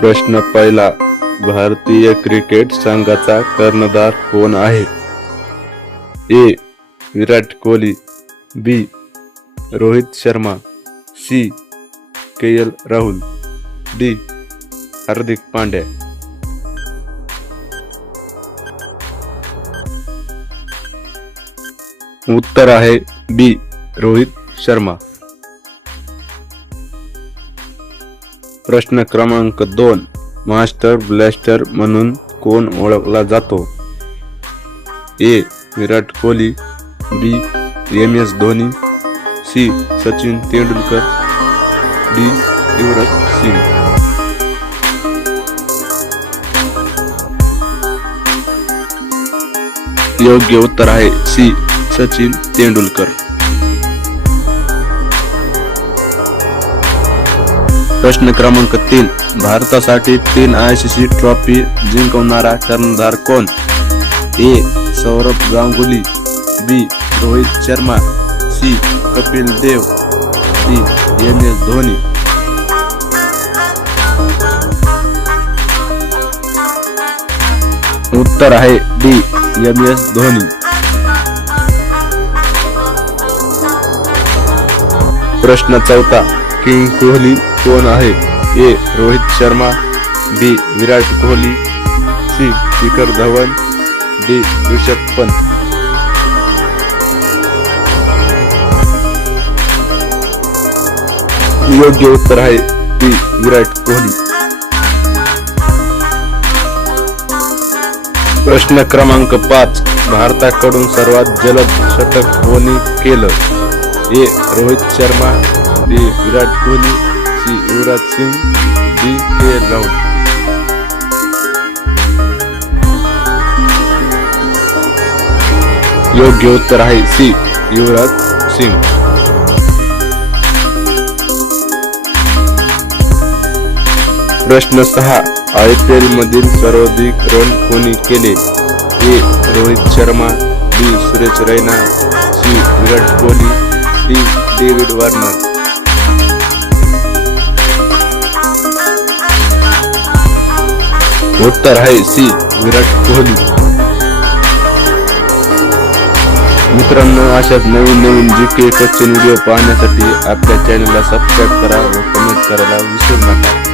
प्रश्न पहिला, भारतीय क्रिकेट संघाचा कर्णधार कोण आहे? A. Virat Kohli, B. Rohit Sharma, C. KL. Rahul, D. Hardik Pandya. उत्तर आहे बी. रोहित शर्मा. प्रश्न क्रमांक 2, मास्टर ब्लास्टर म्हणून कोण ओळखला जातो? A. Virat Kohli, B. MS. Dhoni, C. Sachin Tendulkar, D. Yuvraj Singh. योग्य उत्तर आहे सी. सचिन तेंडुलकर. प्रश्न क्रमांक 3, भारतासाठी 3 ICC ट्रॉफी जिंकवणारा कर्णधार कोण? ए. सौरभ गांगुली, बी. Rohit Sharma, C. Kapil Dev, D. M S. Dhoni. उत्तर आहे डी. एम.एस. धोनी. प्रश्न 4, किंग कोहली कोण आहे? ए. रोहित शर्मा, बी. विराट कोहली, सी. शिखर धवन, डी. ऋषभ पंत. योग्य उत्तर आहे बी. विराट कोहली. प्रश्न क्रमांक 5, भारताकडून सर्वात जलद षटक कोणी केलं? ए. रोहित शर्मा, बी. Virat Kohli, C. Yuvraj Singh, D. KL. Rahul. योग्य उत्तर आहे सी. युवराज सिंग. प्रश्न 6, IPL मधील सर्वाधिक रन कोणी केले? ए. रोहित शर्मा, बी. Suresh Raina, C. Virat Kohli, D. David Warner. उत्तर आहे सी. विराट कोहली. मित्रांनो, अशाच नवीन GK क्वेश्चन व्हिडिओ पाहण्यासाठी आपल्या चॅनलला सबस्क्राईब करा व कमेंट करायला विसरू नका.